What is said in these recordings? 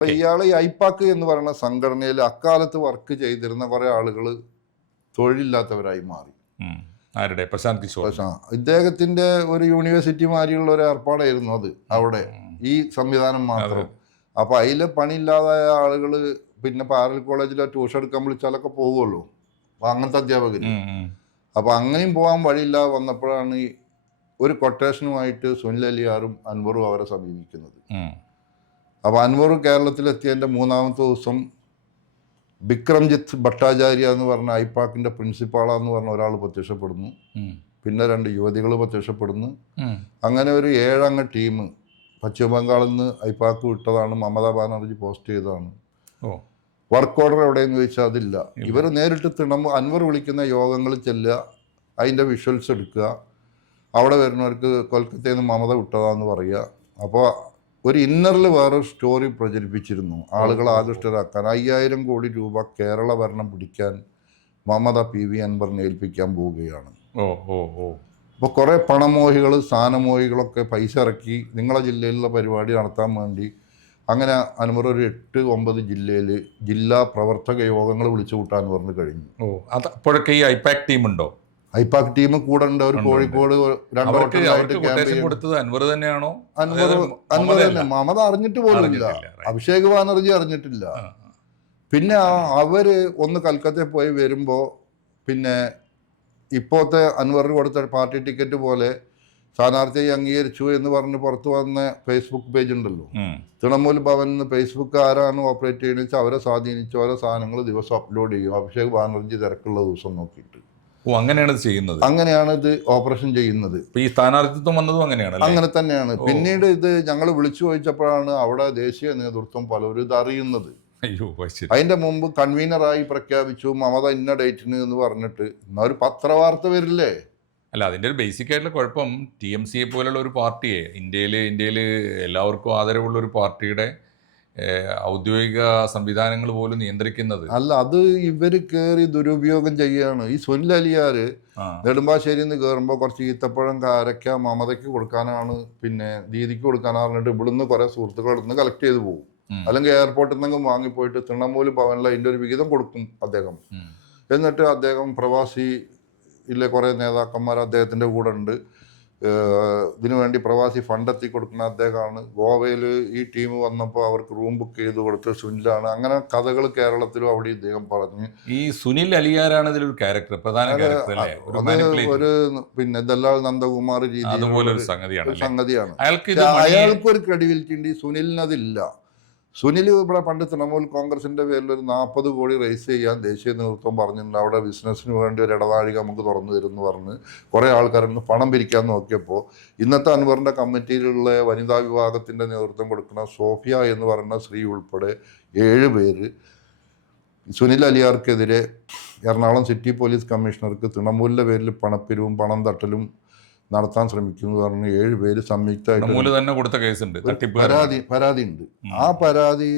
ഇയാൾ ഈ ഐപാക്ക് എന്ന് പറയുന്ന സംഘടനയിൽ അക്കാലത്ത് വർക്ക് ചെയ്തിരുന്ന കുറെ ആളുകൾ തൊഴിലില്ലാത്തവരായി മാറി. ആരുടെ? പ്രശാന്ത് കിഷോർ. ഇദ്ദേഹത്തിന്റെ ഒരു യൂണിവേഴ്സിറ്റി മാതിരിയുള്ള ഒരു ഏർപ്പാടായിരുന്നു അത്. അവിടെ ഈ സംവിധാനം മാത്രം. അപ്പൊ അതിൽ പണിയില്ലാതായ ആളുകൾ പിന്നെ പാരൽ കോളേജിലെ ട്യൂഷൻ എടുക്കാൻ വിളിച്ചാലൊക്കെ പോകുമല്ലോ, അങ്ങനത്തെ അധ്യാപകർ. അപ്പൊ അങ്ങനെയും പോകാൻ വഴിയില്ലാതെ വന്നപ്പോഴാണ് ഒരു കൊട്ടേഷനുമായിട്ട് സുനിൽ അലിയാറും അൻവറും അവരെ സമീപിക്കുന്നത്. അപ്പോൾ അൻവർ കേരളത്തിലെത്തിയതിൻ്റെ 3-ാമത്തെ ദിവസം ബിക്രംജിത്ത് ഭട്ടാചാര്യ എന്ന് പറഞ്ഞ ഐപാക്കിൻ്റെ പ്രിൻസിപ്പാളാന്ന് പറഞ്ഞ ഒരാൾ പ്രത്യക്ഷപ്പെടുന്നു. പിന്നെ 2 യുവതികൾ പ്രത്യക്ഷപ്പെടുന്നു. അങ്ങനെ ഒരു 7 അംഗ ടീം പശ്ചിമ ബംഗാളിൽ നിന്ന് ഐപാക്ക് വിട്ടതാണ്. മമതാ ബാനർജി പോസ്റ്റ് ചെയ്തതാണ്. വർക്ക് ഓർഡർ എവിടെയെന്ന് ചോദിച്ചാൽ അതില്ല. ഇവർ നേരിട്ട് അൻവർ വിളിക്കുന്ന യോഗങ്ങളിൽ ചെല്ലുക, അതിൻ്റെ വിഷ്വൽസ് എടുക്കുക, അവിടെ വരുന്നവർക്ക് കൊൽക്കത്തയിൽ നിന്ന് മമത വിട്ടതാന്ന് പറയുക. അപ്പോൾ ഒരു ഇന്നറിൽ വേറൊരു സ്റ്റോറി പ്രചരിപ്പിച്ചിരുന്നു ആളുകളെ ആകൃഷ്ടരാക്കാൻ. 5000 കോടി രൂപ കേരള ഭരണം പിടിക്കാൻ മമത PV അൻവറിനെ ഏൽപ്പിക്കാൻ പോവുകയാണ്. അപ്പോൾ കുറേ പണമോഹികൾ സ്ഥാനമോഹികളൊക്കെ പൈസ ഇറക്കി നിങ്ങളെ ജില്ലയിലുള്ള പരിപാടി നടത്താൻ വേണ്ടി അങ്ങനെ അൻവർ ഒരു 8-9 ജില്ലയിൽ ജില്ലാ പ്രവർത്തക യോഗങ്ങൾ വിളിച്ചു കൂട്ടാൻ പറഞ്ഞ് കഴിഞ്ഞു. അപ്പോഴൊക്കെ ഈ ഐപാക് ടീം ഉണ്ടോ? ഐപാക് ടീം കൂടെ ഉണ്ട്. അവർ കോഴിക്കോട് 2 കൊടുത്തത് അൻവർ തന്നെയാണോ? അൻവർ തന്നെ. മമത അറിഞ്ഞിട്ട് പോലും ഇല്ല, അഭിഷേക് ബാനർജി അറിഞ്ഞിട്ടില്ല. പിന്നെ അവര് ഒന്ന് കൽക്കത്തയിൽ പോയി വരുമ്പോ പിന്നെ ഇപ്പോഴത്തെ അൻവറിന് കൊടുത്ത പാർട്ടി ടിക്കറ്റ് പോലെ സ്ഥാനാർത്ഥിയെ അംഗീകരിച്ചു എന്ന് പറഞ്ഞ് പുറത്തു വന്ന ഫേസ്ബുക്ക് പേജ് ഉണ്ടല്ലോ, തൃണമൂൽ ഭവനിൽ ഫേസ്ബുക്ക് ആരാണ് ഓപ്പറേറ്റ് ചെയ്യുന്നത് വെച്ചാൽ അവരെ സ്വാധീനിച്ച് ഓരോ സാധനങ്ങൾ ദിവസം അപ്ലോഡ് ചെയ്യും അഭിഷേക് ബാനർജി തിരക്കുള്ള ദിവസം നോക്കിയിട്ട്. അങ്ങനെയാണ് ചെയ്യുന്നത്. അങ്ങനെയാണ് ഇത് ഓപ്പറേഷൻ ചെയ്യുന്നത്. ഈ സ്ഥാനാർത്ഥിത്വം വന്നതും അങ്ങനെയാണ്. അങ്ങനെ തന്നെയാണ്. പിന്നീട് ഇത് ഞങ്ങൾ വിളിച്ചു ചോദിച്ചപ്പോഴാണ് അവിടെ ദേശീയ നേതൃത്വം പലരും ഇത് അറിയുന്നത്. അതിന്റെ മുമ്പ് കൺവീനറായി പ്രഖ്യാപിച്ചു മമത ഇന്ന ഡേറ്റിന് എന്ന് പറഞ്ഞിട്ട് എന്നാ ഒരു പത്രവാർത്ത വരില്ലേ? അല്ല, അതിൻ്റെ ഒരു ബേസിക് ആയിട്ടുള്ള കുഴപ്പം TMC പോലുള്ള ഒരു പാർട്ടിയെ ഇന്ത്യയിൽ എല്ലാവർക്കും ആദരവുള്ള ഒരു പാർട്ടിയുടെ ഔദ്യോഗിക സംവിധാനങ്ങൾ പോലും നിയന്ത്രിക്കുന്നത് അല്ല, അത് ഇവർ കയറി ദുരുപയോഗം ചെയ്യുകയാണ്. ഈ സുനിൽ അലിയാർ നെടുമ്പാശ്ശേരിയിൽ നിന്ന് കയറുമ്പോൾ കുറച്ച് ഈത്തപ്പഴം കാരക്ക മമതയ്ക്ക് കൊടുക്കാനാണ്, പിന്നെ ദീദിക്ക് കൊടുക്കാനാണ് പറഞ്ഞിട്ട് ഇവിടുന്ന് കുറെ സുഹൃത്തുക്കളുടെ നിന്ന് കളക്ട് ചെയ്ത് പോകും. അല്ലെങ്കിൽ എയർപോർട്ടിൽ നിന്നെങ്കിലും വാങ്ങിപ്പോയിട്ട് തൃണമൂൽ ഭവനിൽ അതിൻ്റെ ഒരു വിഹിതം കൊടുക്കും അദ്ദേഹം. എന്നിട്ട് അദ്ദേഹം പ്രവാസിയിലെ കുറേ നേതാക്കന്മാർ അദ്ദേഹത്തിൻ്റെ കൂടെ ഉണ്ട്. ഇതിനുവേണ്ടി പ്രവാസി ഫണ്ട് എത്തി കൊടുക്കുന്ന അദ്ദേഹമാണ്. ഗോവയിൽ ഈ ടീം വന്നപ്പോൾ അവർക്ക് റൂം ബുക്ക് ചെയ്ത് കൊടുത്ത് സുനിലാണ്. അങ്ങനെ കഥകൾ കേരളത്തിലും അവിടെ ഇദ്ദേഹം പറഞ്ഞു. ഈ സുനിൽ അലിയാരാണ് ഇതിലൊരു ക്യാരക്ടർ, പ്രധാന ഒരു പിന്നെ ദല്ലാൽ നന്ദകുമാർ രീതി സംഗതിയാണ്. അയാൾക്കൊരു ക്രെഡിബിലിറ്റി ഉണ്ട്, സുനിലിനതില്ല. സുനിൽ ഇവിടെ പണ്ട് തൃണമൂൽ കോൺഗ്രസിന്റെ പേരിൽ ഒരു 40 കോടി റേസ് ചെയ്യാൻ ദേശീയ നേതൃത്വം പറഞ്ഞിട്ടുണ്ട്. അവിടെ ബിസിനസ്സിന് വേണ്ടി ഒരു ഇടനാഴിക നമുക്ക് തുറന്നു തരുമെന്ന് പറഞ്ഞ് കുറേ ആൾക്കാരൊന്ന് പണം പിരിക്കാൻ നോക്കിയപ്പോൾ ഇന്നത്തെ അൻവറിന്റെ കമ്മിറ്റിയിലുള്ള വനിതാ വിഭാഗത്തിന്റെ നേതൃത്വം കൊടുക്കുന്ന സോഫിയ എന്ന് പറയുന്ന സ്ത്രീ ഉൾപ്പെടെ 7 പേര് സുനിൽ അലിയാർക്കെതിരെ എറണാകുളം സിറ്റി പോലീസ് കമ്മീഷണർക്ക് തൃണമൂലിന്റെ പേരിൽ പണപ്പിരിവും പണം തട്ടലും നടത്താൻ ശ്രമിക്കുന്നു പറഞ്ഞ് 7 പേര് സംയുക്തമായിട്ട് തന്നെ കൊടുത്ത കേസുണ്ട്, പരാതി ഉണ്ട്. ആ പരാതി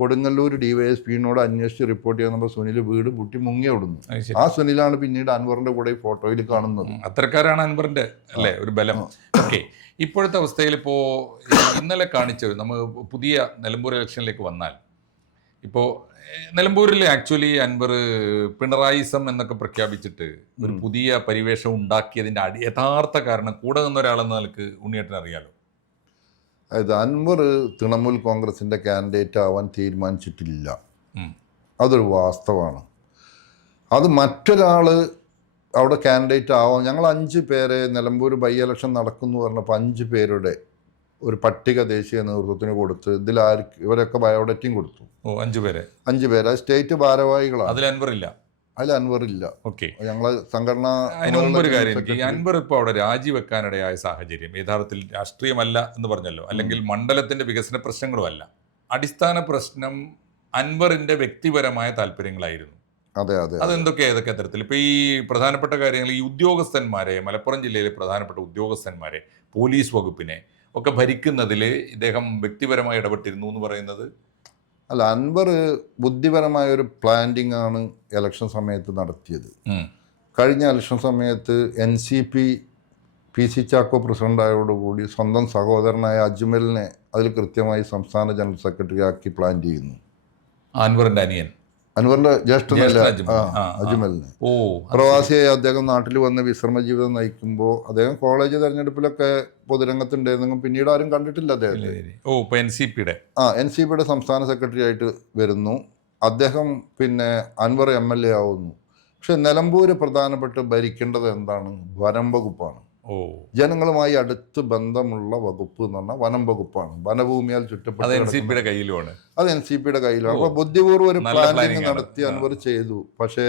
കൊടുങ്ങല്ലൂർ DYSPനോട് അന്വേഷിച്ച് റിപ്പോർട്ട് ചെയ്യുമ്പോൾ സുനിൽ വീട് പൂട്ടി മുങ്ങി ഓടുന്നു. ആ സുനിലാണ് പിന്നീട് അൻവറിന്റെ കൂടെ ഫോട്ടോയിൽ കാണുന്നത്. അത്തരക്കാരാണ് അൻവറിന്റെ അല്ലേ ഒരു ബലം. ഓക്കെ, ഇപ്പോഴത്തെ അവസ്ഥയിൽ ഇപ്പോൾ ഇന്നലെ കാണിച്ച നമ്മൾ പുതിയ നിലമ്പൂർ ഇലക്ഷനിലേക്ക് വന്നാൽ ഇപ്പോൾ നിലമ്പൂരിൽ ആക്ച്വലി അൻവർ പിണറായിസം എന്നൊക്കെ പ്രഖ്യാപിച്ചിട്ട് ഒരു പുതിയ പരിവേഷം ഉണ്ടാക്കിയതിൻ്റെ യഥാർത്ഥ കാരണം കൂടെ നിന്ന ഒരാളെന്ന നിലക്ക് ഉണ്ണിയേട്ടൻ അറിയാലോ. അതായത് അൻവർ തൃണമൂൽ കോൺഗ്രസിന്റെ കാൻഡിഡേറ്റ് ആവാൻ തീരുമാനിച്ചിട്ടില്ല, അതൊരു വാസ്തവമാണ്. അത് മറ്റൊരാള് അവിടെ കാൻഡിഡേറ്റ് ആവാം. ഞങ്ങൾ 5 പേരെ നിലമ്പൂർ ബൈ ഇലക്ഷൻ നടക്കുന്നു പറഞ്ഞപ്പോൾ 5 പേരുടെ ഒരു പട്ടിക ദേശീയ നേതൃത്വത്തിന് കൊടുത്ത് ഇവരൊക്കെ ബയോഡേറ്റയും കൊടുത്തു. 5 പേര് സ്റ്റേറ്റ് ഭാരവാഹികളാണ്. അതിൽ അൻവറില്ല. ഓക്കെ, ഞങ്ങള് സംഘടന അൻവർ ഇപ്പോൾ അവിടെ രാജിവെക്കാനിടയായ സാഹചര്യം യഥാർത്ഥത്തിൽ രാഷ്ട്രീയമല്ല എന്ന് പറഞ്ഞല്ലോ, അല്ലെങ്കിൽ മണ്ഡലത്തിന്റെ വികസന പ്രശ്നങ്ങളും അല്ല. അടിസ്ഥാന പ്രശ്നം അൻവറിന്റെ വ്യക്തിപരമായ താല്പര്യങ്ങളായിരുന്നു. അതെന്തൊക്കെ ഏതൊക്കെ തരത്തിൽ? ഇപ്പൊ ഈ പ്രധാനപ്പെട്ട കാര്യങ്ങൾ, ഈ ഉദ്യോഗസ്ഥന്മാരെ, മലപ്പുറം ജില്ലയിലെ പ്രധാനപ്പെട്ട ഉദ്യോഗസ്ഥന്മാരെ, പോലീസ് വകുപ്പിനെ ഒക്കെ ഭരിക്കുന്നതിൽ ഇദ്ദേഹം വ്യക്തിപരമായി ഇടപെട്ടിരുന്നു എന്ന് പറയുന്നത് അല്ല. അൻവർ ബുദ്ധിപരമായ ഒരു പ്ലാനിങ് ആണ് ഇലക്ഷൻ സമയത്ത് നടത്തിയത്. കഴിഞ്ഞ ഇലക്ഷൻ സമയത്ത് NCP PC ചാക്കോ പ്രസിഡൻ്റായതോടുകൂടി സ്വന്തം സഹോദരനായ അജ്മലിനെ അതിൽ കൃത്യമായി സംസ്ഥാന ജനറൽ സെക്രട്ടറി ആക്കി പ്ലാൻ ചെയ്യുന്നു. അൻവറിന്റെ അനിയൻ, അൻവറിന്റെ ജ്യേഷ്ഠനല്ല, ജ്യേഷ്ഠൻ അജ്മലിനെ. ഓ, പ്രവാസിയായി അദ്ദേഹം നാട്ടിൽ വന്ന് വിശ്രമ ജീവിതം നയിക്കുമ്പോൾ അദ്ദേഹം കോളേജ് തെരഞ്ഞെടുപ്പിലൊക്കെ പൊതുരംഗത്തുണ്ടായിരുന്നെങ്കിലും പിന്നീട് ആരും കണ്ടിട്ടില്ല അദ്ദേഹത്തെ. ഓ, ഇപ്പൊ NCPയുടെ NCPയുടെ സംസ്ഥാന സെക്രട്ടറി ആയിട്ട് വരുന്നു അദ്ദേഹം. പിന്നെ അൻവർ MLA ആവുന്നു. പക്ഷെ നിലമ്പൂര് പ്രധാനപ്പെട്ട് ഭരിക്കേണ്ടത് എന്താണ്? വനം വകുപ്പാണ്. ഓ, ജനങ്ങളുമായി അടുത്ത് ബന്ധമുള്ള വകുപ്പ് എന്ന് പറഞ്ഞാൽ വനം വകുപ്പാണ്. വനഭൂമിയാൽ ചുറ്റപ്പെട്ട NCPയുടെ കയ്യിലുമാണ്. അത് NCPയുടെ കയ്യിലാണ്. അപ്പൊ ബുദ്ധിപൂർവ്വം ഒരു പ്ലാനിങ് നടത്തി അൻവർ ചെയ്തു. പക്ഷേ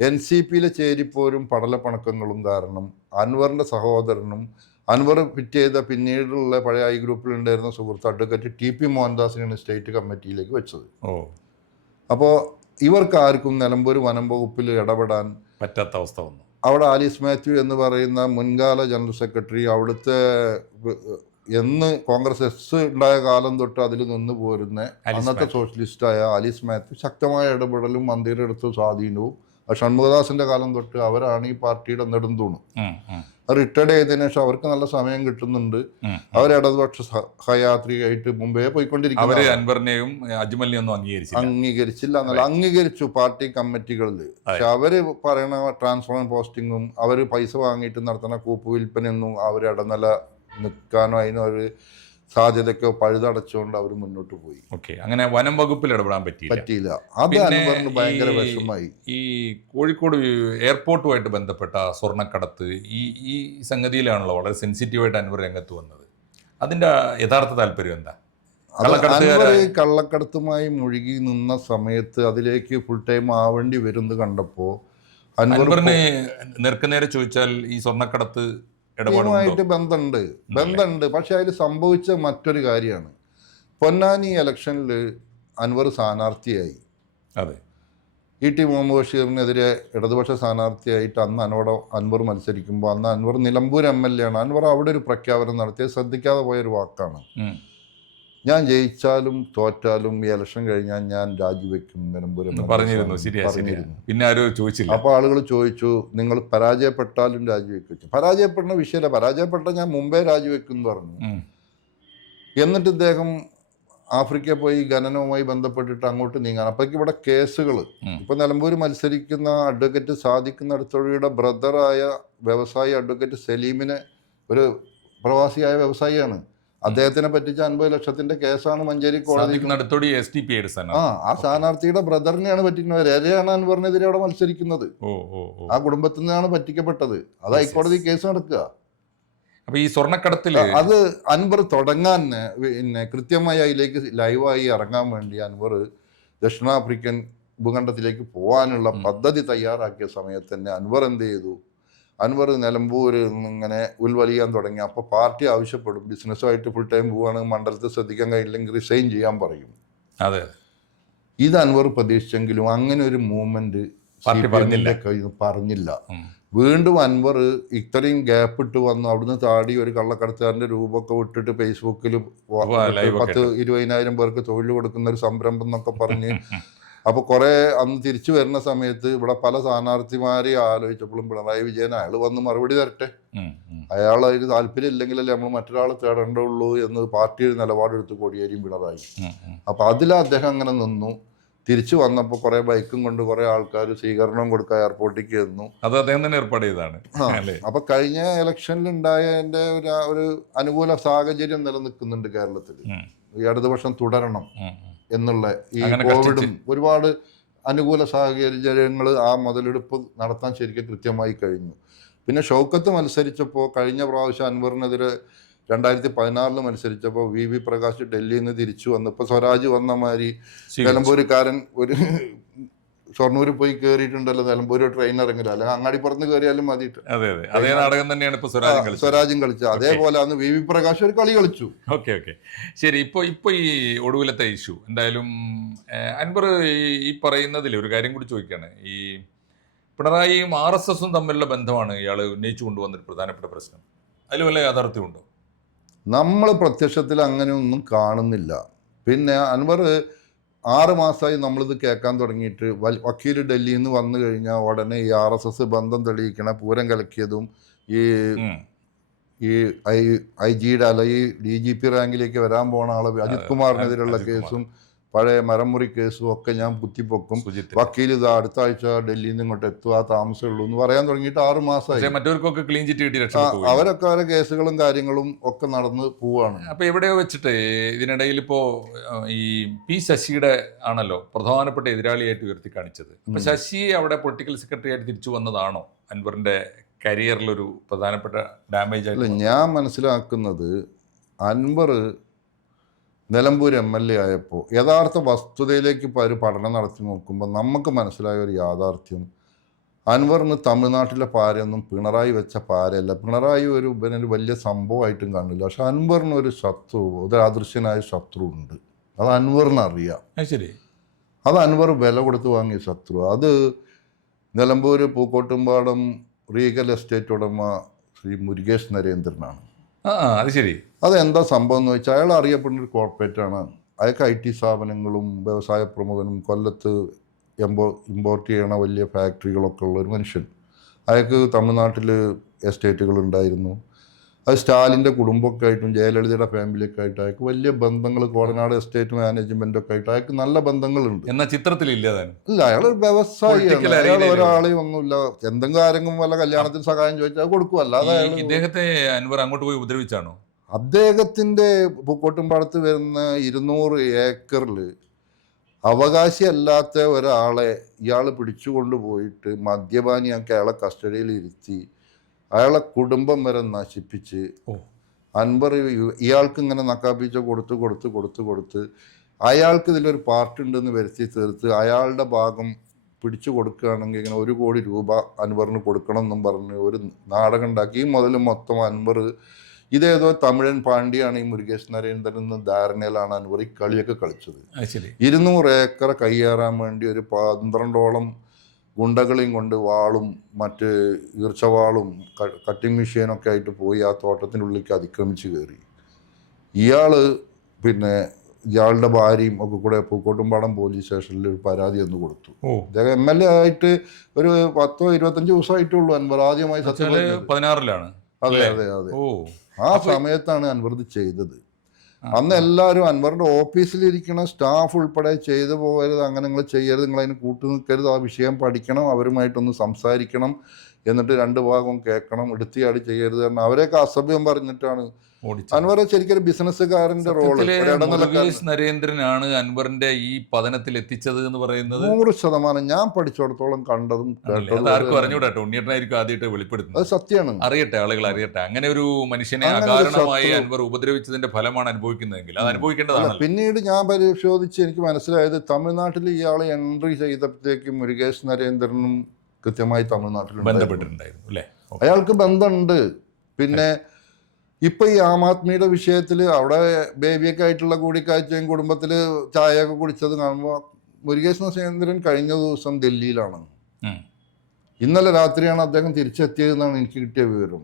NCPയിലെ ചേരിപ്പോരും പടലപ്പണക്കങ്ങളും കാരണം അൻവറിന്റെ സഹോദരനും അൻവർ ഫിറ്റ് ചെയ്ത പിന്നീടുള്ള പഴയ I ഗ്രൂപ്പിലുണ്ടായിരുന്ന സുഹൃത്ത് അഡ്വക്കേറ്റ് TP മോഹൻദാസിനെയാണ് സ്റ്റേറ്റ് കമ്മിറ്റിയിലേക്ക് വെച്ചത്. അപ്പോൾ ഇവർക്ക് ആർക്കും നിലമ്പൂർ വനം വകുപ്പിൽ ഇടപെടാൻ പറ്റാത്ത അവസ്ഥ വന്നു. അവിടെ ആലീസ് മാത്യു എന്ന് പറയുന്ന മുൻകാല ജനറൽ സെക്രട്ടറി, അവിടുത്തെ കോൺഗ്രസ് ഉണ്ടായ കാലം തൊട്ട് അതിൽ നിന്ന് പോരുന്ന അന്നത്തെ സോഷ്യലിസ്റ്റായ ആലീസ് മാത്യു ശക്തമായ ഇടപെടലും മന്ത്രിയുടെ അടുത്ത് സ്വാധീനവും, ഷൺമുഖദാസിന്റെ കാലം തൊട്ട് അവരാണ് ഈ പാർട്ടിയുടെ നെടുന്തൂണ്. റിട്ടയർഡ് ചെയ്തതിനു ശേഷം അവർക്ക് നല്ല സമയം കിട്ടുന്നുണ്ട്. അവർ ഇടതുപക്ഷ സഹയാത്രികയായിട്ട് മുമ്പേ പോയിക്കൊണ്ടിരിക്കുന്നത്. അംഗീകരിച്ചില്ല എന്നല്ല, അംഗീകരിച്ചു പാർട്ടി കമ്മിറ്റികളിൽ. പക്ഷെ അവര് പറയണ ട്രാൻസ്ഫോർ പോസ്റ്റിങ്ങും അവര് പൈസ വാങ്ങിയിട്ട് നടത്തുന്ന കൂപ്പ് വിൽപ്പനയൊന്നും അവർ ഇടനില നിൽക്കാനോ അതിനൊരു സാധ്യതയ്ക്കോ പഴുതടച്ചുകൊണ്ട് അവർ മുന്നോട്ട് പോയി. അങ്ങനെ വനം വകുപ്പിൽ ഇടപെടാൻ പറ്റിയില്ല. അത് അൻവറിന് ഭയങ്കര വിഷമായി. ഈ കോഴിക്കോട് എയർപോർട്ടുമായിട്ട് ബന്ധപ്പെട്ട സ്വർണ്ണക്കടത്ത് ഈ സംഗതിയിലാണല്ലോ വളരെ സെൻസിറ്റീവായിട്ട് അൻവർ രംഗത്ത് വന്നത്. അതിന്റെ യഥാർത്ഥ താല്പര്യം എന്താ? കള്ളക്കടത്തുമായി മുഴുകി നിന്ന സമയത്ത് അതിലേക്ക് ഫുൾ ടൈം ആവേണ്ടി വരുന്നത് കണ്ടപ്പോ അൻവറിന് നേർക്കുനേരെ ചോദിച്ചാൽ ഈ സ്വർണ്ണക്കടത്ത് ായിട്ട് ബന്ധമുണ്ട്. പക്ഷെ അതിൽ സംഭവിച്ച മറ്റൊരു കാര്യമാണ്, പൊന്നാനി ഇലക്ഷനിൽ അൻവർ സ്ഥാനാർത്ഥിയായി. അതെ, ET മുഹമ്മദ് ബഷീറിനെതിരെ ഇടതുപക്ഷ സ്ഥാനാർത്ഥിയായിട്ട് അന്ന് അൻവർ മത്സരിക്കുമ്പോൾ അന്ന് അൻവർ നിലമ്പൂർ MLA ആണ്. അൻവർ അവിടെ ഒരു പ്രഖ്യാപനം നടത്തിയത് ശ്രദ്ധിക്കാതെ പോയൊരു വാക്കാണ്, ഞാൻ ജയിച്ചാലും തോറ്റാലും ഈ ഇലക്ഷൻ കഴിഞ്ഞാൽ ഞാൻ രാജിവെക്കും നിലമ്പൂർ പറഞ്ഞിരുന്നു. പിന്നെ ആരും ചോദിച്ചില്ല. അപ്പോൾ ആളുകൾ ചോദിച്ചു, നിങ്ങൾ പരാജയപ്പെട്ടാലും രാജിവെക്കും? പരാജയപ്പെടുന്ന വിഷയമല്ല, പരാജയപ്പെട്ട ഞാൻ മുമ്പേ രാജിവെക്കും എന്ന് പറഞ്ഞു. എന്നിട്ട് ഇദ്ദേഹം ആഫ്രിക്കയിൽ പോയി ഖനനവുമായി ബന്ധപ്പെട്ടിട്ട് അങ്ങോട്ട് നീങ്ങാൻ. അപ്പോഴേക്കും ഇവിടെ കേസുകൾ, ഇപ്പൊ നിലമ്പൂർ മത്സരിക്കുന്ന അഡ്വക്കേറ്റ് സാദിഖ് നടുത്തൊഴിയുടെ ബ്രദറായ വ്യവസായി അഡ്വക്കേറ്റ് സലീമിനെ, ഒരു പ്രവാസിയായ വ്യവസായിയാണ്, അദ്ദേഹത്തിനെ പറ്റിച്ച 50 ലക്ഷത്തിന്റെ കേസാണ് മഞ്ചേരി കോടതി. ആ സ്ഥാനാർത്ഥിയുടെ ബ്രദറിനെയാണ് പറ്റിക്കുന്നത്. രേരയാണ് അൻവറിനെതിരെ അവിടെ മത്സരിക്കുന്നത്. ആ കുടുംബത്തിൽ നിന്നാണ് പറ്റിക്കപ്പെട്ടത്. അത് ഹൈക്കോടതി കേസ് നടക്കുക. അപ്പൊ ഈ സ്വർണ്ണക്കടത്തില് അത് അൻവർ തുടങ്ങാൻ പിന്നെ കൃത്യമായി അതിലേക്ക് ലൈവായി ഇറങ്ങാൻ വേണ്ടി അൻവർ ദക്ഷിണാഫ്രിക്കൻ ഭൂഖണ്ഡത്തിലേക്ക് പോകാനുള്ള പദ്ധതി തയ്യാറാക്കിയ സമയത്ത് തന്നെ അൻവർ എന്ത് ചെയ്തു? അൻവർ നിലമ്പൂര് ഇങ്ങനെ ഉൾവലിയാൻ തുടങ്ങി. അപ്പോൾ പാർട്ടി ആവശ്യപ്പെടും, ബിസിനസ്സുമായിട്ട് ഫുൾ ടൈം പോവുകയാണ്, മണ്ഡലത്തിൽ ശ്രദ്ധിക്കാൻ കഴിയില്ലെങ്കിൽ റിസൈൻ ചെയ്യാൻ പറയും. അതെ, ഇത് അൻവർ പ്രതീക്ഷിച്ചെങ്കിലും അങ്ങനെ ഒരു മൂവ്മെന്റ് പറഞ്ഞില്ല. വീണ്ടും അൻവർ ഇത്രയും ഗ്യാപ്പ് ഇട്ട് വന്നു. അവിടുന്ന് താടി ഒരു കള്ളക്കടത്തുകാരന്റെ രൂപമൊക്കെ വിട്ടിട്ട് ഫേസ്ബുക്കിൽ 10-20,000 പേർക്ക് തൊഴിൽ കൊടുക്കുന്ന ഒരു സംരംഭം എന്നൊക്കെ പറഞ്ഞ് അപ്പോൾ കുറേ അന്ന് തിരിച്ചു വരുന്ന സമയത്ത് ഇവിടെ പല സ്ഥാനാർത്ഥിമാരെ ആലോചിച്ചപ്പോഴും പിണറായി വിജയൻ അയാൾ വന്ന് മറുപടി തരട്ടെ, അയാൾ അതിന് താല്പര്യം ഇല്ലെങ്കിലല്ലേ നമ്മൾ മറ്റൊരാളെ തേടേണ്ടുള്ളൂ എന്ന് പാർട്ടി ഒരു നിലപാടെടുത്ത് കോടിയേരിയും പിണറായി. അപ്പോൾ അതിൽ അദ്ദേഹം അങ്ങനെ നിന്നു. തിരിച്ചു വന്നപ്പോൾ കുറെ ബൈക്കും കൊണ്ട് കുറെ ആൾക്കാർ സ്വീകരണം കൊടുക്കാൻ എയർപോർട്ടിലേക്ക് ചെന്നു. അത് അദ്ദേഹം തന്നെ ഏർപ്പാട് ചെയ്തതാണ്. അപ്പൊ കഴിഞ്ഞ ഇലക്ഷനിൽ ഉണ്ടായതിന്റെ ഒരു അനുകൂല സാഹചര്യം നിലനിൽക്കുന്നുണ്ട് കേരളത്തിൽ. ഈ ഇടതുപക്ഷം തുടരണം എന്നുള്ള ഈ കോവിഡും ഒരുപാട് അനുകൂല സാഹചര്യങ്ങൾ ആ മുതലെടുപ്പ് നടത്താൻ ശരിക്കും കൃത്യമായി കഴിഞ്ഞു. പിന്നെ ഷൗക്കത്ത് മത്സരിച്ചപ്പോൾ കഴിഞ്ഞ പ്രാവശ്യം അൻവറിനെതിരെ 2016 മത്സരിച്ചപ്പോൾ VV പ്രകാശ് ഡൽഹിയിൽ നിന്ന് തിരിച്ചു വന്നു. ഇപ്പോൾ സ്വരാജ് വന്ന മാതിരി നിലമ്പൂരുകാരൻ ഒരു ഷൊർണൂർ പോയി കയറിയിട്ടുണ്ടല്ലോ, നിലമ്പൂർ ട്രെയിൻ ഇറങ്ങില്ല, അല്ലെങ്കിൽ അങ്ങാടിപ്പുറത്ത് കയറിയാലും മതി. അതേ നാടകം തന്നെയാണ് സ്വരാജും കളിച്ചത്. അതേപോലെ അന്ന് VV പ്രകാശ് ഒരു കളി കളിച്ചു. ഓക്കെ. ശരി, ഇപ്പൊ ഈ ഒടുവിലത്തെ ഇഷ്യൂ എന്തായാലും അൻവർ ഈ പറയുന്നതിൽ ഒരു കാര്യം കൂടി ചോദിക്കുകയാണ്. ഈ പിണറായിയും RSSും തമ്മിലുള്ള ബന്ധമാണ് ഇയാൾ ഉന്നയിച്ചു കൊണ്ടുവന്നൊരു പ്രധാനപ്പെട്ട പ്രശ്നം. അതിൽ വല്ല യാഥാർത്ഥ്യമുണ്ടോ? നമ്മൾ പ്രത്യക്ഷത്തിൽ അങ്ങനെയൊന്നും കാണുന്നില്ല. പിന്നെ അൻവർ 6 മാസമായി നമ്മളിത് കേൾക്കാൻ തുടങ്ങിയിട്ട്. വക്കീൽ ഡൽഹിയിൽ നിന്ന് വന്നു കഴിഞ്ഞാൽ ഉടനെ ഈ RSS ബന്ധം തെളിയിക്കണ പൂരം കലക്കിയതും ഈ ഈ IG അല്ലെങ്കിൽ DGP റാങ്കിലേക്ക് വരാൻ പോണ ആളെ അജിത് കുമാറിനെതിരെയുള്ള കേസും പഴയ മരമുറി കേസും ഒക്കെ ഞാൻ കുത്തിപ്പൊക്കും. വക്കീൽ ഇത് അടുത്ത ആഴ്ച ഡൽഹിയിൽ നിന്ന് ഇങ്ങോട്ട് എത്തുക, താമസമുള്ളൂ എന്ന് പറയാൻ തുടങ്ങിയിട്ട് 6 മാസമായി. മറ്റവർക്കൊക്കെ ക്ലീൻ ചിറ്റ് കിട്ടി, അവരൊക്കെ അവരെ കേസുകളും കാര്യങ്ങളും ഒക്കെ നടന്ന് പോവാണ്. അപ്പൊ എവിടെയോ വെച്ചിട്ട് ഇതിനിടയിൽ ഇപ്പോ ഈ P. ശശിയുടെ ആണല്ലോ പ്രധാനപ്പെട്ട എതിരാളിയായിട്ട് ഉയർത്തി കാണിച്ചത്. അപ്പൊ ശശി അവിടെ പൊളിറ്റിക്കൽ സെക്രട്ടറി ആയിട്ട് തിരിച്ചു വന്നതാണോ അൻവറിന്റെ കരിയറിലൊരു പ്രധാനപ്പെട്ട ഡാമേജ് ആയിട്ട്? ഞാൻ മനസ്സിലാക്കുന്നത് അൻവർ നിലമ്പൂർ MLA ആയപ്പോൾ യഥാർത്ഥ വസ്തുതയിലേക്ക് ഒരു പഠനം നടത്തി നോക്കുമ്പോൾ നമുക്ക് മനസ്സിലായ ഒരു യാഥാർത്ഥ്യം, അൻവറിന് തമിഴ്നാട്ടിലെ പാരയൊന്നും പിണറായി വെച്ച പാരയല്ല. പിണറായി ഒരു വലിയ സംഭവമായിട്ടും കാണില്ല. പക്ഷെ അൻവറിന് ഒരു ശത്രു, ഒരു അദൃശ്യനായ ശത്രു ഉണ്ട്. അത് അൻവറിന് അറിയാം. ശരി, അത് അൻവർ വില കൊടുത്ത് വാങ്ങിയ ശത്രു. അത് നിലമ്പൂർ പൂക്കോട്ടുംപാടം റീഗൽ എസ്റ്റേറ്റ് ഉടമ ശ്രീ മുരുകേഷ് നരേന്ദ്രനാണ്. അത് ശരി. അതെന്താ സംഭവം എന്ന് വെച്ചാൽ അയാൾ അറിയപ്പെടുന്ന ഒരു കോർപ്പറേറ്റാണ്. അയാൾക്ക് IT സ്ഥാപനങ്ങളും വ്യവസായ പ്രമുഖനും കൊല്ലത്ത് ഇമ്പോർട്ട് ചെയ്യണ വലിയ ഫാക്ടറികളൊക്കെ ഉള്ള ഒരു മനുഷ്യൻ. അയാൾക്ക് തമിഴ്നാട്ടിൽ എസ്റ്റേറ്റുകൾ ഉണ്ടായിരുന്നു. അത് സ്റ്റാലിൻ്റെ കുടുംബമൊക്കെ ആയിട്ടും ജയലളിതയുടെ ഫാമിലിയൊക്കെ ആയിട്ട് അയാൾക്ക് വലിയ ബന്ധങ്ങൾ, കോടനാട് എസ്റ്റേറ്റ് മാനേജ്മെൻറ്റൊക്കെ ആയിട്ട് അയാൾക്ക് നല്ല ബന്ധങ്ങളുണ്ട്. എന്നാൽ ചിത്രത്തിലില്ല. ഇല്ല, അയാൾ വ്യവസായിയാണ്. അയാൾ ഒരാളെയും ഒന്നുമില്ല. എന്തെങ്കിലും ആരെങ്കിലും വല്ല കല്യാണത്തിന് സഹായം ചോദിച്ചാൽ കൊടുക്കും. അല്ലാതെ ഇദ്ദേഹത്തെ അൻവർ അങ്ങോട്ട് പോയി ഉപദ്രവിച്ചാണോ? അദ്ദേഹത്തിൻ്റെ പൂക്കോട്ടുംപാടത്ത് വരുന്ന 200 ഏക്കറിൽ അവകാശിയല്ലാത്ത ഒരാളെ ഇയാൾ പിടിച്ചുകൊണ്ടുപോയിട്ട് മദ്യപാനിയാക്കി അയാളെ കസ്റ്റഡിയിൽ ഇരുത്തി അയാളെ കുടുംബം വരെ നശിപ്പിച്ച് അൻവർ ഇയാൾക്ക് ഇങ്ങനെ നക്കാപ്പിച്ച കൊടുത്ത് അയാൾക്ക് ഇതിലൊരു പാർട്ടി ഉണ്ടെന്ന് വരുത്തി തീർത്ത് അയാളുടെ ഭാഗം പിടിച്ചു കൊടുക്കുകയാണെങ്കിൽ ഇങ്ങനെ 1 കോടി രൂപ അൻവറിന് കൊടുക്കണം എന്നും പറഞ്ഞ് ഒരു നാടകം ഉണ്ടാക്കി. ഈ മുതൽ മൊത്തം അൻവർ, ഇതേതോ തമിഴൻ പാണ്ഡ്യയാണ് ഈ മുരുകേഷ് നരേന്ദ്രൻ എന്ന ധാരണയിലാണ് അൻവർ ഈ കളിയൊക്കെ കളിച്ചത്. 200 ഏക്കർ കയ്യേറാൻ വേണ്ടി ഒരു 12ഓളം ഗുണ്ടകളെയും കൊണ്ട് വാളും മറ്റ് ഈർച്ചവാളും കട്ടിങ് മെഷീനൊക്കെ ആയിട്ട് പോയി ആ തോട്ടത്തിൻ്റെ ഉള്ളിലേക്ക് അതിക്രമിച്ച് കയറി. ഇയാളുടെ ഭാര്യയും ഒക്കെ കൂടെ പൂക്കോട്ടുംപാടം പോലീസ് സ്റ്റേഷനിൽ ഒരു പരാതി ഒന്ന് കൊടുത്തു. അദ്ദേഹം MLA ആയിട്ട് ഒരു 10-25 ദിവസമായിട്ടുള്ളൂ അൻവർ ആദ്യമായി സത്യം 16-ലാണ്. അതെ. ആ സമയത്താണ് അൻവർ ഇത് ചെയ്തത്. അന്ന് എല്ലാവരും അൻവറിൻ്റെ ഓഫീസിലിരിക്കുന്ന സ്റ്റാഫ് ഉൾപ്പെടെ ചെയ്തു പോകരുത്, അങ്ങനെ നിങ്ങൾ ചെയ്യരുത്, നിങ്ങൾ അതിന് കൂട്ടു നിൽക്കരുത്, ആ വിഷയം പഠിക്കണം, അവരുമായിട്ടൊന്ന് സംസാരിക്കണം, എന്നിട്ട് 2 ഭാഗവും കേൾക്കണം, എടുത്തിയാടി ചെയ്യരുത്. കാരണം അവരെയൊക്കെ അസഭ്യം പറഞ്ഞിട്ടാണ് അൻവർ ശരിക്കും ഒരു ബിസിനസ്സുകാരന്റെ റോള്. മുരുകേഷ് നരേന്ദ്രനാണ് അൻവറിന്റെ ഈ പതനത്തിൽ എത്തിച്ചത് എന്ന് പറയുന്നത് 100%. ഞാൻ പഠിച്ചിടത്തോളം കണ്ടതും കേട്ടതും അറിഞ്ഞൂടാട്ടോ, ഉണ്ണിയേട്ടനായിരിക്കും ആദ്യമായിട്ട് വെളിപ്പെടുത്തുന്നത്. അത് സത്യമാണ്. അറിയട്ടെ, ആളുകൾ അറിയട്ടെ. അങ്ങനെ ഒരു മനുഷ്യനെ അകാരണമായി അൻവർ ഉപദ്രവിച്ചതിന്റെ ഫലമാണ് അനുഭവിക്കുന്നതെങ്കിൽ അത് അനുഭവിക്കേണ്ടതാണ്. പിന്നീട് ഞാൻ പരിശോധിച്ച് എനിക്ക് മനസ്സിലായത് തമിഴ്നാട്ടിൽ ഇയാൾ എൻട്രി ചെയ്തപ്പോഴത്തേക്കും മുരുകേഷ് നരേന്ദ്രനും കൃത്യമായി തമിഴ്നാട്ടിൽ ബന്ധപ്പെട്ടിട്ടുണ്ടായിരുന്നു അല്ലേ? അയാൾക്ക് ബന്ധമുണ്ട്. പിന്നെ ഇപ്പൊ ഈ ആം ആദ്മിയുടെ വിഷയത്തിൽ അവിടെ ബേബിയൊക്കെ ആയിട്ടുള്ള കൂടിക്കാഴ്ചയും കുടുംബത്തിൽ ചായയൊക്കെ കുടിച്ചത് കാണുമ്പോൾ മുരുകേഷ് നരേന്ദ്രൻ കഴിഞ്ഞ ദിവസം ഡൽഹിയിലാണ്. ഇന്നലെ രാത്രിയാണ് അദ്ദേഹം തിരിച്ചെത്തിയതെന്നാണ് എനിക്ക് കിട്ടിയ വിവരം.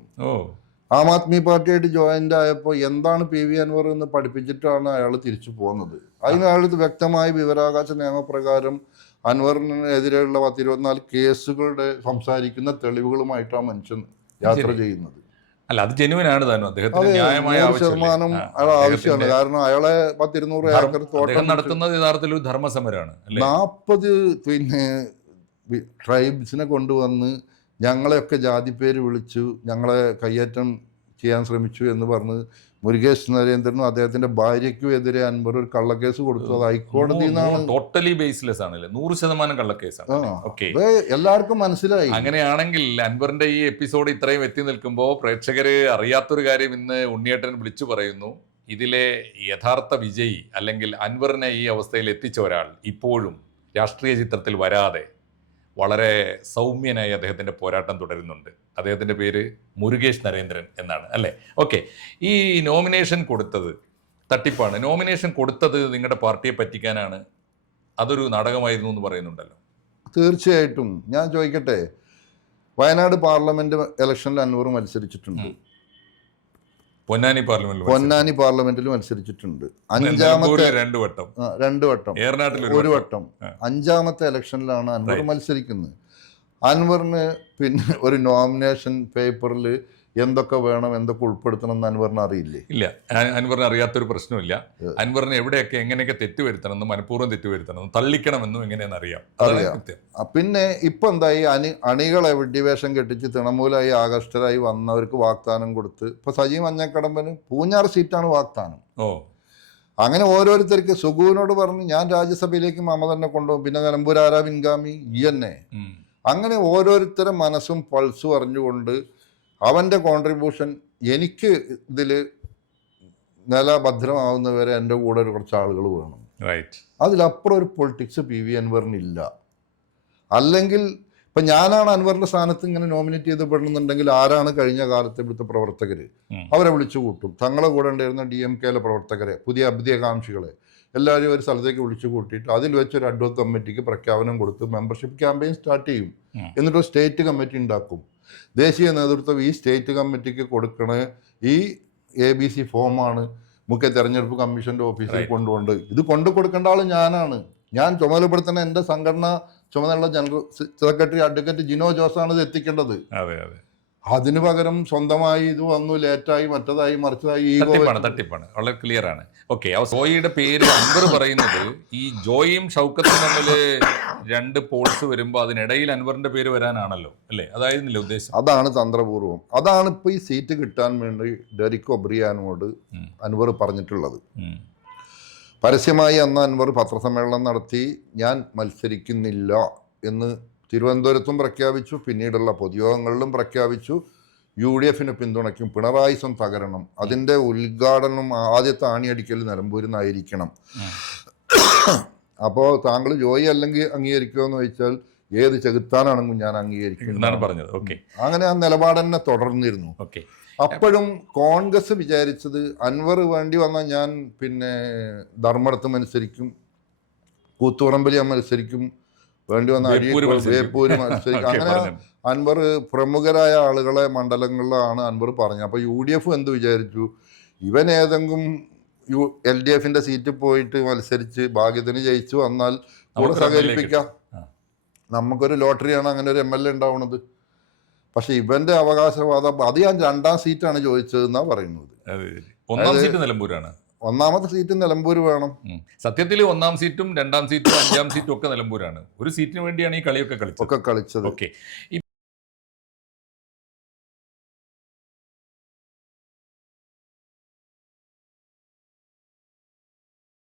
ആം ആദ്മി പാർട്ടിയായിട്ട് ജോയിന്റ് ആയപ്പോൾ എന്താണ് PV അൻവർ എന്ന് പഠിപ്പിച്ചിട്ടാണ് അയാൾ തിരിച്ചു പോകുന്നത്. അതിന് അയാൾ വ്യക്തമായ വിവരാവകാശ നിയമപ്രകാരം അൻവറിനെതിരെയുള്ള 10-24 കേസുകളുടെ സംസാരിക്കുന്ന തെളിവുകളുമായിട്ടാണ് മനുഷ്യൻ യാത്ര ചെയ്യുന്നത്. അല്ല, അത് ജെനുവിനാണ് താനും. അദ്ദേഹത്തിന് ന്യായമായ 100% ആവശ്യമാണ്. കാരണം അയാളെ 100-200 ഏക്കർ തോട്ടം നടത്തുന്നത് യഥാർത്ഥത്തിൽ ഒരു ധർമ്മസമരമാണ്. 40 ട്രൈബ്സിനെ കൊണ്ടുവന്ന് ഞങ്ങളെയൊക്കെ ജാതിപ്പേര് വിളിച്ചു, ഞങ്ങളെ കയ്യേറ്റം ചെയ്യാൻ ശ്രമിച്ചു എന്ന് പറഞ്ഞ് മുരുകേഷ് നരേന്ദ്രനും അദ്ദേഹത്തിന്റെ ഭാര്യയ്ക്കും എതിരെ അൻവർ ഒരു കള്ളക്കേസ് കൊടുത്തു. അത് ഹൈക്കോടതിയിൽ നിന്നാണ്. ടോട്ടലി ബേസ്ലെസ് ആണല്ലേ, 100% കള്ളക്കേസാണ്. എല്ലാവർക്കും മനസ്സിലായി. അങ്ങനെയാണെങ്കിൽ അൻവറിന്റെ ഈ എപ്പിസോഡ് ഇത്രയും എത്തി നിൽക്കുമ്പോൾ പ്രേക്ഷകര് അറിയാത്തൊരു കാര്യം ഇന്ന് ഉണ്ണിയേട്ടൻ വിളിച്ചു പറയുന്നു. ഇതിലെ യഥാർത്ഥ വിജയി അല്ലെങ്കിൽ അൻവറിനെ ഈ അവസ്ഥയിൽ എത്തിച്ച ഒരാൾ ഇപ്പോഴും രാഷ്ട്രീയ ചിത്രത്തിൽ വരാതെ വളരെ സൗമ്യനായി അദ്ദേഹത്തിൻ്റെ പോരാട്ടം തുടരുന്നുണ്ട്. അദ്ദേഹത്തിൻ്റെ പേര് മുരുകേഷ് നരേന്ദ്രൻ എന്നാണ് അല്ലേ? ഓക്കെ, ഈ നോമിനേഷൻ കൊടുത്തത് തട്ടിപ്പാണ്. നോമിനേഷൻ കൊടുത്തത് നിങ്ങളുടെ പാർട്ടിയെ പറ്റിക്കാനാണ്, അതൊരു നാടകമായിരുന്നു എന്ന് പറയുന്നുണ്ടല്ലോ. തീർച്ചയായിട്ടും. ഞാൻ ചോദിക്കട്ടെ, വയനാട് പാർലമെന്റ് ഇലക്ഷനിൽ അൻവർ മത്സരിച്ചിട്ടുണ്ട്, പൊന്നാനി പാർലമെന്റിൽ മത്സരിച്ചിട്ടുണ്ട്. 2 വട്ടം, 1 വട്ടം. 5ാമത്തെ ഇലക്ഷനിലാണ് അൻവർ മത്സരിക്കുന്നത്. അൻവറിന് പിന്നെ ഒരു നോമിനേഷൻ പേപ്പറിൽ എന്തൊക്കെ വേണം, എന്തൊക്കെ ഉൾപ്പെടുത്തണം എന്ന് അൻവറിന് അറിയില്ലേ? ഇല്ല, അൻവറിന് അറിയാത്തൊരു പ്രശ്നമില്ല. അൻവറിന് എവിടെയൊക്കെ എങ്ങനെയൊക്കെ തെറ്റുവരുത്തണമെന്നും മനഃപൂർവ്വം തെറ്റുവരുത്തണമെന്നും തള്ളിക്കണമെന്നും എങ്ങനെയെന്ന് അറിയാം. പിന്നെ ഇപ്പൊ എന്തായി, അണികളെ വിഡ്ഢിവേഷം കെട്ടിച്ച് തൃണമൂലായി ആകർഷ്ടരായി വന്നവർക്ക് വാഗ്ദാനം കൊടുത്ത് ഇപ്പൊ സജി മഞ്ഞക്കടമ്പന് പൂഞ്ഞാറ് സീറ്റാണ് വാഗ്ദാനം. അങ്ങനെ ഓരോരുത്തർക്ക് സുഗുവിനോട് പറഞ്ഞ് ഞാൻ രാജ്യസഭയിലേക്ക് മമതന്നെ കൊണ്ടുപോകും, പിന്നെ നിലമ്പൂർ ആരാ പിൻഗാമി, ഈ തന്നെ. അങ്ങനെ ഓരോരുത്തരുടെ മനസ്സും പൾസും അറിഞ്ഞുകൊണ്ട് അവൻ്റെ കോൺട്രിബ്യൂഷൻ എനിക്ക് ഇതിൽ നിലഭദ്രമാവുന്നവരെ എൻ്റെ കൂടെ കുറച്ച് ആളുകൾ വേണം. അതിലപ്പുറം ഒരു പൊളിറ്റിക്സ് PV അൻവറിനില്ല. അല്ലെങ്കിൽ ഇപ്പം ഞാനാണ് അൻവറിൻ്റെ സ്ഥാനത്ത് ഇങ്ങനെ നോമിനേറ്റ് ചെയ്തപ്പെടുന്നുണ്ടെങ്കിൽ ആരാണ് കഴിഞ്ഞ കാലത്തെ ഇവിടുത്തെ പ്രവർത്തകർ? അവരെ വിളിച്ചു കൂട്ടും. തങ്ങളെ കൂടെ ഉണ്ടായിരുന്ന DMKയിലെ പ്രവർത്തകരെ, പുതിയ അഭ്യുദയകാംക്ഷികളെ എല്ലാവരും ഒരു സ്ഥലത്തേക്ക് വിളിച്ചു കൂട്ടിയിട്ട് അതിൽ വെച്ചൊരു അഡ്വോക്ക് കമ്മിറ്റിക്ക് പ്രഖ്യാപനം കൊടുത്ത് മെമ്പർഷിപ്പ് ക്യാമ്പയിൻ സ്റ്റാർട്ട് ചെയ്യും. എന്നിട്ടൊരു സ്റ്റേറ്റ് കമ്മിറ്റി ഉണ്ടാക്കും. ദേശീയ നേതൃത്വം ഈ സ്റ്റേറ്റ് കമ്മിറ്റിക്ക് കൊടുക്കണ ഈ ABC ഫോമാണ് മുഖ്യ തെരഞ്ഞെടുപ്പ് കമ്മീഷൻ്റെ ഓഫീസിൽ കൊണ്ടുകൊണ്ട് ഇത് കൊണ്ടു കൊടുക്കേണ്ട ആൾ ഞാനാണ്. ഞാൻ ചുമതലപ്പെടുത്തുന്ന എൻ്റെ സംഘടന ചുമതലയുള്ള ജനറൽ സെക്രട്ടറി അഡ്വക്കേറ്റ് ജിനോ ജോസാണ് ഇത് എത്തിക്കേണ്ടത്. അതിനു പകരം സ്വന്തമായി ഇത് വന്നു, ലേറ്റായി, മറ്റതായി, മറിച്ചതായി. തട്ടിപ്പാണ്. വളരെ ക്ലിയർ ആണ്. ഓക്കെ, ജോയിയുടെ പേര് അൻവർ പറയുന്നത് ഈ ജോയിയും ഷൗക്കത്തും തമ്മിൽ 2 പോൾസ് വരുമ്പോൾ അതിനിടയിൽ അൻവറിന്റെ പേര് വരാനാണല്ലോ, അല്ലേ? അതായിരുന്നില്ല ഉദ്ദേശം? അതാണ് തന്ത്രപൂർവ്വം. അതാണ് ഇപ്പൊ ഈ സീറ്റ് കിട്ടാൻ വേണ്ടി ഡെറിക് ഒബ്രിയാനോട് അൻവർ പറഞ്ഞിട്ടുള്ളത്. പരസ്യമായി അന്ന് അൻവർ പത്രസമ്മേളനം നടത്തി ഞാൻ മത്സരിക്കുന്നില്ല എന്ന് തിരുവനന്തപുരത്തും പ്രഖ്യാപിച്ചു, പിന്നീടുള്ള പൊതുയോഗങ്ങളിലും പ്രഖ്യാപിച്ചു. UDFന് പിന്തുണയ്ക്കും, പിണറായി സ്വം തകരണം, അതിൻ്റെ ഉദ്ഘാടനം ആദ്യത്തെ ആണിയടിക്കൽ നിലമ്പൂരിൽ നിന്നായിരിക്കണം. അപ്പോൾ താങ്കൾ ജോയി അല്ലെങ്കിൽ അംഗീകരിക്കുമോ എന്ന് ചോദിച്ചാൽ ഏത് ചെകുത്താനാണെങ്കിലും ഞാൻ അംഗീകരിക്കും പറഞ്ഞത്. ഓക്കെ, അങ്ങനെ ആ നിലപാട് തന്നെ തുടർന്നിരുന്നു. അപ്പോഴും കോൺഗ്രസ് വിചാരിച്ചത് അൻവർ വേണ്ടി വന്നാൽ ഞാൻ പിന്നെ ധർമ്മടത്ത് മത്സരിക്കും, കൂത്തുപറമ്പിൽ ഞാൻ മത്സരിക്കും, വേണ്ടി വന്ന വേപ്പൂര് മത്സരിക്കും. അങ്ങനെ അൻവർ പ്രമുഖരായ ആളുകളെ മണ്ഡലങ്ങളിലാണ് അൻവർ പറഞ്ഞത്. അപ്പോൾ UDF എന്ത് വിചാരിച്ചു, ഇവൻ ഏതെങ്കിലും LDFന്റെ സീറ്റിൽ പോയിട്ട് മത്സരിച്ച് ഭാഗ്യത്തിന് ജയിച്ചു വന്നാൽ കൂടെ സഹകരിപ്പിക്കാം, നമുക്കൊരു ലോട്ടറിയാണ് അങ്ങനെ ഒരു MLA ഉണ്ടാവുന്നത്. പക്ഷെ ഇവന്റെ അവകാശവാദം അത് ഞാൻ 2ാം സീറ്റാണ് ചോദിച്ചതെന്നാണ് പറയുന്നത്. 1ാം സീറ്റ് നിലമ്പൂരാണ്. 1ാമത്തെ സീറ്റ് നിലമ്പൂർ വേണം. സത്യത്തിൽ 1ാം സീറ്റും 2ാം സീറ്റും 5ാം സീറ്റും ഒക്കെ നിലമ്പൂരാണ്. ഒരു സീറ്റിന് വേണ്ടിയാണ് ഈ കളിയൊക്കെ കളിച്ചത്. ഓക്കെ.